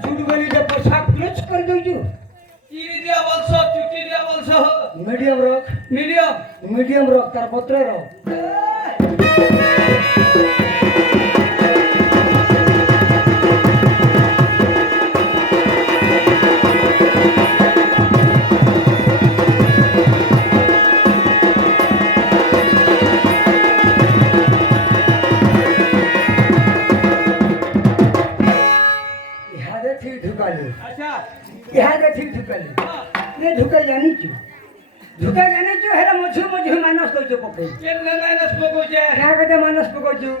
चुड़गली पोशाक क्लोज कर दौचु चिरिया बलस चुटिया बलस मीडियम रख मीडियम रख तार पत्र रख ढुका जाने जो है मझु मानस को पकड़ केने माइनस पको जे क्या कहते मानस पकड़ू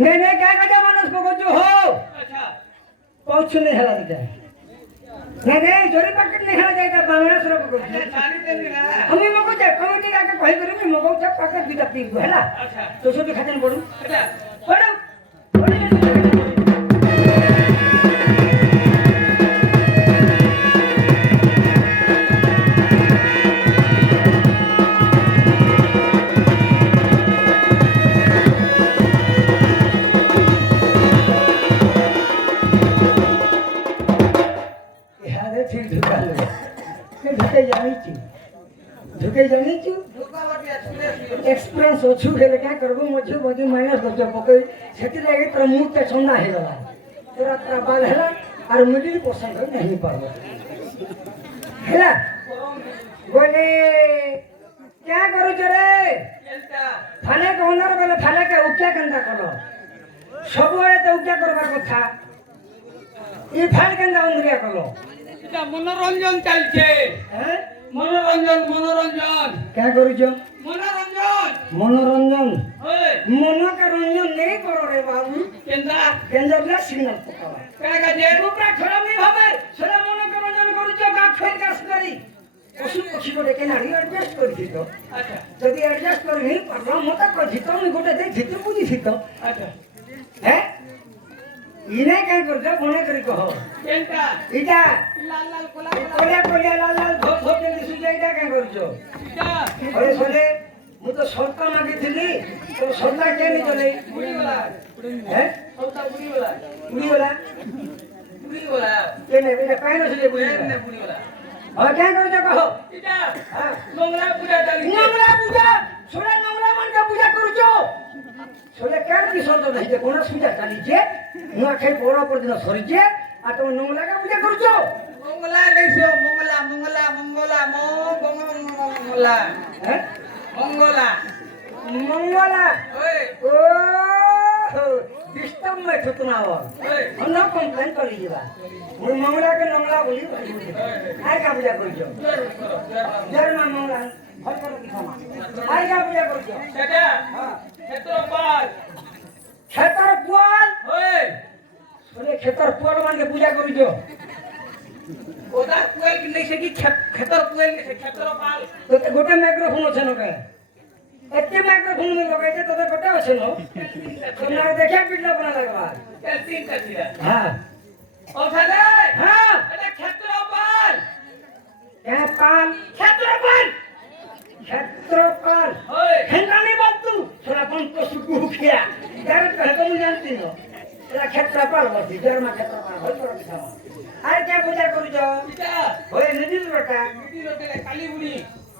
नहीं क्या कहते मानस पकड़ू हो अच्छा पहुंच नहीं हला देता नहीं जोरी पकड़ नहीं हला जाएगा बांग्ला सुर पकड़ छानी देनी ना हम मको जे कमिटी आके कहि करू मको जे पकड़ बिदा पी हला अच्छा तो छोटे खातन पड़ू अच्छा पड़ू एक्सप्रेस अच्छु हेले क्या करबो मझे बदी माइनस कर पकई सेति लागे तोर मुंह ते ठंडा हे गला तोरा तोरा बाल हैला और मिडिल पोर्शन नहीं पाबो हैला बोले क्या करू रे केनता फाले के ओनर बेले फाले के उक्या केनता करो सब बड़े तो उक्या करबा कथा ई फाल केनता उंगरिया कलो এটা মনোরঞ্জন চলছে हैं মনোরঞ্জন क्या करू जो মনোরঞ্জন मनोरंजन ওই मन का रंजन नहीं करो रे बाबू কেনতা डेंजरलेस सिग्नल पकावा কাকা কাজে তোমরা খারাপ नहीं ভাবে সেটা মন का रंजन করছো গাছ ফেল গাছ করি পশু পক্ষী को लेके नाड़ी एडजस्ट कर দিত আচ্ছা যদি एडजस्ट कर नहीं पारलो मत कर দিত আমি গোটে দেই দিত বুঝি দিত আচ্ছা हैं इने क्या करছো মনে করি কহ কেনতা ইটা লাল লাল কোলা কোলিয়া কোলিয়া লাল লাল ধোপ ধোপ দিছু যাইটা क्या করছো এটা अरे सोले मु तो सत्ता मांगी थी तो सत्ता क्या नहीं चले বুড়িওয়ালা हैं সৌতা বুড়িওয়ালা बुढ़ी বুড়িওয়ালা ये नहीं बेटा कहना से बुढ़ी এনে বুড়িওয়ালা और क्या करो जो कहो এটা हां নোংরা পূজা চালিছে नंगला पूजा सोले नंगला मन का पूजा करू जो सोले क्या की शर्त नहीं जे कोना पूजा चली जे नुआ खाई बड़ा पर दिन सरी जे आ तो नंगला का पूजा करू जो মঙ্গলা কইছো মঙ্গলা মঙ্গলা हैं মঙ্গলা मंगला ওই ओ सिस्टम में छुटना हो ওই हम ना कंप्लेन कर लीजिएगा वो मंगला के नंगला बोली आय का पूजा करू जो জোর করো जर में मंगला हर कर दिखामा आय का पूजा करू जो সেটা हां ক্ষেত্রপাল खेतर पुआल ওই बोले खेतर पुआल मान के पूजा करू जो ওদা কুয়েল কি নাই সেকি ক্ষেত্র কুয়েল ক্ষেত্রপাল तो गोटे माइक्रोफोन আছে न के एते माइक्रोफोन में लगाइते तो गोटे আছে न तो ना देखा पिटला बना लगवा টেস্টিং করছিলা हां ওখানে हां এটা ক্ষেত্রপাল क्या पाल क्षेत्रपाल ওই हेंगा नहीं बात तू थोड़ा कौन तो सुकू किया यार कह तो नहीं जानती हो तेरा क्षेत्रपाल बसी जर में क्षेत्रपाल हो तो दिखाओ आय क्या पूजा करू जो এটা होए निधि बेटा মিটি লোকে কালী বুড়ি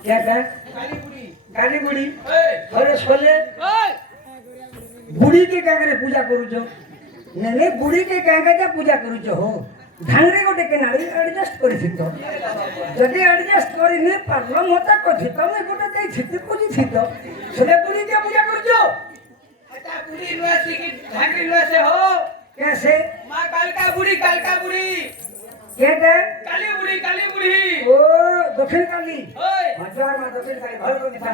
क्या था কালী বুড়ি काली बुड़ी ওই अरे सोले ওই बुढ़ी के क्या करे पूजा करू जो नहीं बुढ़ी के क्या कहते पूजा करू जो हो धांगरे गोटे के नाड़ी एडजस्ट करी थी तो जदि एडजस्ट करी नहीं पारलो मत कथि तो मैं गोटे दे थी पूजी थी तो सोले बुढ़ी के पूजा करू जो এটা বুড়ি নয়াসি কি ঢাকরি নয়াসে হো कैसे মা কালকা বুড়ি कहते কালী বুড়ি ओ दक्षिण काली ওই हजार में दक्षिण काली भर को दिखा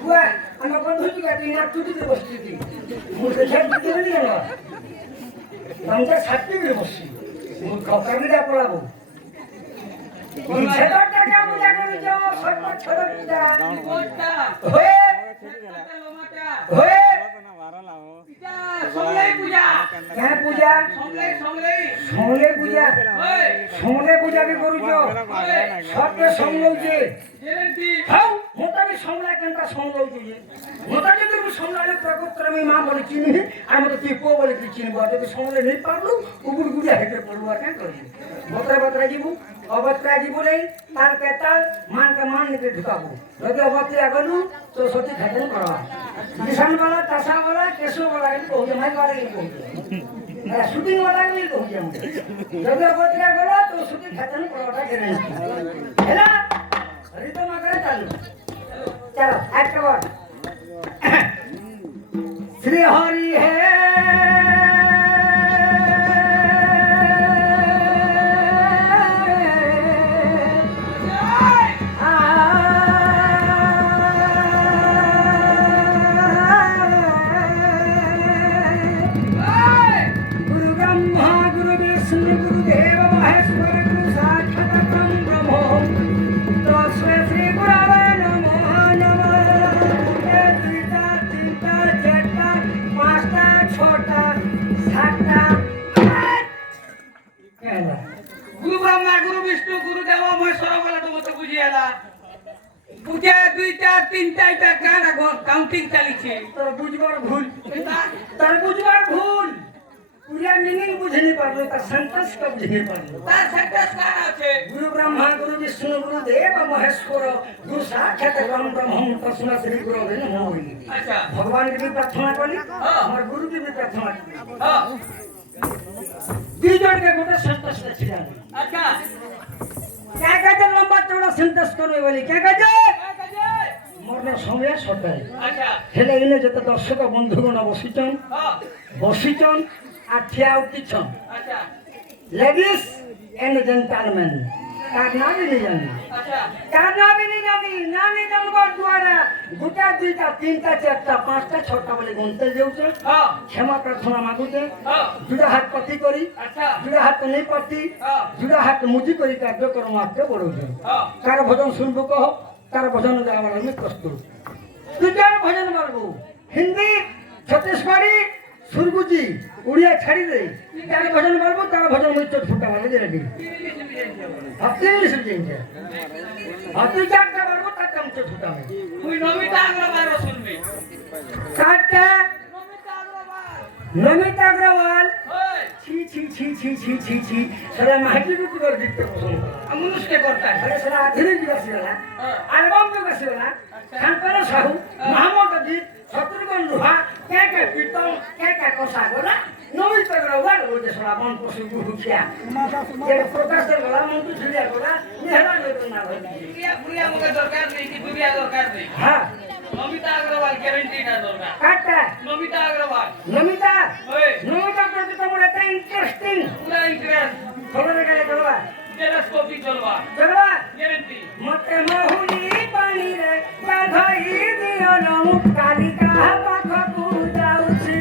हुआ हम बंधु जी का तीन टूटी दे बसती थी मुझे छत दी नहीं है हम तो छाती में बसती मुझ खबर नहीं जा पड़ा वो छेदर का पूजा करू जो सब छेदर पूजा কোটা होए লোমাটা होए এটা সমলাই পূজা क्या पूजा সমলাই सोमले पूजा ওই सोमले पूजा भी करू जो ওই सब के सोमले जे জেলেন্টি खाओ মতো আমি সমলায় কেনটা সমলাউছি যে মতো যদি আমি সমলালে প্রকৃতরে আমি মা বলে চিনি আর মতো তুই পো বলে কি চিনব যদি সমলে নেই পারলু উগুড় গুড়িয়া হেঁটে পড়বো আর কেন করবো বতরা বতরা যাবো অবতরা যাবো নেই তালকে তাল মানকে মান নিতে ঢুকাবো যদি অবতরা গলু তো সত্যি খাতন করবা কিষানওয়ালা টাসাওয়ালা কেশোওয়ালা কিন্তু কହୁছে মাইকওয়ালা কিন্তু কହୁছে শুটিং वाला नहीं कहुचे हम जब अबतरा गलो तो शुटिंग खत्म करवाटा ग्यारंटी हैला रिदम करे चालू चलो एक्ट वन श्री हरि है গুরু ব্রহ্মা গুরু বিষ্ণু গুরু দেব মহেশ্বর বলে তো মতো বুঝিয়ালা বুঝে দুইটা তিনটা এটা কানা কাউন্টিং চালিছে তোর বুঝবার ভুল তার বুঝবার ভুল पूरा मीनिंग बुझ नहीं पा रहे, सेंटेंस का बुझ नहीं पा रहे। तार सेंटेंस का আছে गुरु ब्रह्मा गुरु विष्णु गुरु देव महेश्वर गुरु साक्षात परम ब्रह्म तस्मै श्री गुरु नमः। अच्छा भगवान की भी प्रार्थना करी हां और गुरु की भी प्रार्थना करी हां तीन जोड़ के गोटे सेंटेंस छिड़ा अच्छा क्या कहते लंबा चौड़ा सेंटेंस करने वाली क्या कहते मोरने समय छोटे अच्छा हेले इने जते दर्शक बंधुगण बसिचन हां बसिचन आ ठिया उठिचन अच्छा लेडीज एंड जेंटलमैन कारना भी नहीं जानी अच्छा कारना भी नहीं जानी नानी नंबर द्वारा गुटा दुईटा तीनटा चारटा पांचटा छटा बोले गुनते जाउछे हां क्षमा प्रार्थना मागुते हां जुड़ा हाथ पति करी अच्छा जुड़ा हाथ नहीं पति हां जुड़ा हाथ मुजी करी कार्यक्रम आके बढ़ौछे हां कार भजन सुनबो कहो कार भजन गावाला में प्रस्तुत तुझार भजन बोलबो हिंदी छत्तीसगढ़ी सुरगुजी उड़िया छाड़ी दे कार भजन बोलबो कार भजन में चोट फुटा वाले दे रेडी इंग्लिश में जाए अति चारटा बोलबो ता कम चोट फुटा में তুই নমিতা আগ্রবাল শুনবি काटका নমিতা আগ্রবাল नमिता अग्रवाल ওই छी छी छी छी छी छी छी साला माहिती को कर दिखते पसंद মনুষ্যকে করতা अरे साला आधुनिक दिवस वाला हां एल्बम में बसे वाला खानपान साहू महामत गीत शत्रुघ्न लोहा क्या पीतल क्या कोसा गोला नमिता अग्रवाल वो जे साला बन पशु गुखिया ये प्रकाश दर वाला मन तो झुलिया गोला नेहरा लेतो ना भाई ক্রিয়া ফুরিয়া মুখে দরকার নেই কি দুনিয়া দরকার নেই हां নমিতা আগ্রবাল গ্যারান্টিটা দরকার काटका নমিতা আগ্রবাল नमिता ওই नमिता प्रति तो बड़ा इंटरेस्टिंग পুরা ইন্টারেস্ট खबर गले चलवा টেলিস্কোপি চলবা चलवा গ্যারান্টি मते महुली पानी रे गाधई दियो नमु कालिका पाखकु जाउछि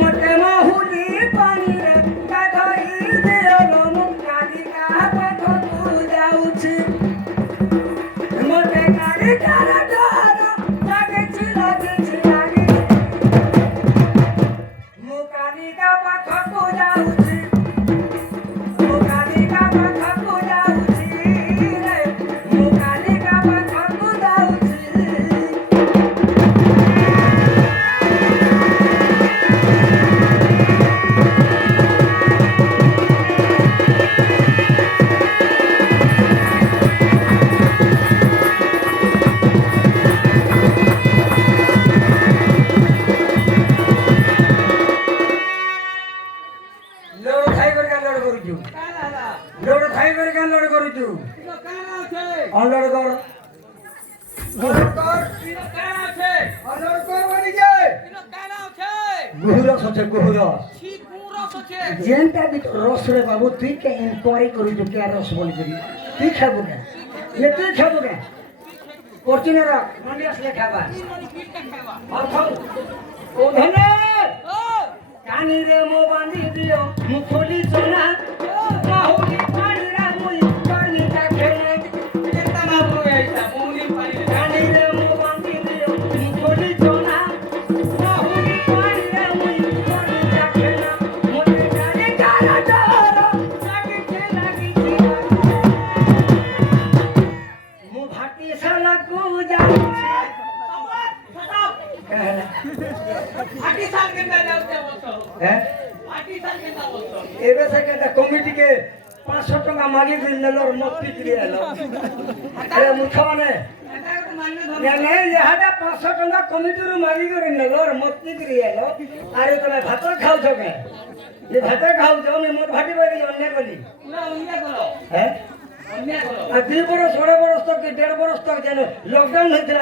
मते महुली पानी रे गाधई दियो नमु कालिका पाखकु जाउछि मते कालिका डर लागछि मु कालिका पाखकु जाउछि मुकालिका पाखकु जाउछि रे मुकालिका पाखकु जाउछि लोड खाइ कर का लोड करूछु কালা लोड खाइ कर का लोड करूछु তো কালা আছে अनलोड कर তো কালা আছে अनलोड कर बनी जाय তো কালা আছে गुहुरस আছে गुहुरस ছি পুরস আছে जेनटा भी रस रे बाबू तुई के इंक्वायरी करूछु के रस बोली करी तुई खाबो के ये तुई खाबो के फॉर्च्यूनर मंडी असले खाबा মানে পিঠটা খাওয়া और खाओ ओ धने ও कानी रे मो बांधी दियो मुखोली सोना माहुली पानी रा मुई पानी का खेले এটা না পুরো এইটা মৌলি পানি कानी रे मो बांधी दियो मुखोली सोना माहुली पानी रा मुई पानी का खेले मोटे काने काला डोरो लागी छे मु भाटी सन আটি সাল কেনটা যাউতে বলছো হ্যাঁ আটি সাল কেনটা বলছো এবে থেকে একটা কমিটিকে 500 টাকা মাগি দিল নেলোর মত বিক্রি এলো আরে মূর্খ মানে এটা তো মান্য ধর্ম নেই যাহাটা 500 টাকা কমিটির মাগি করে নেলোর মত বিক্রি এলো আরে তুমি ভাত খাওছ কে যে ভাত খাওছ আমি মত ভাটি বাড়ি অন্য কলি পুরা অন্যায় করো হ্যাঁ অন্যায় করো আর 2 বরস 2.5 বরস তক 1.5 বরস তক যেন লকডাউন হয়েছিল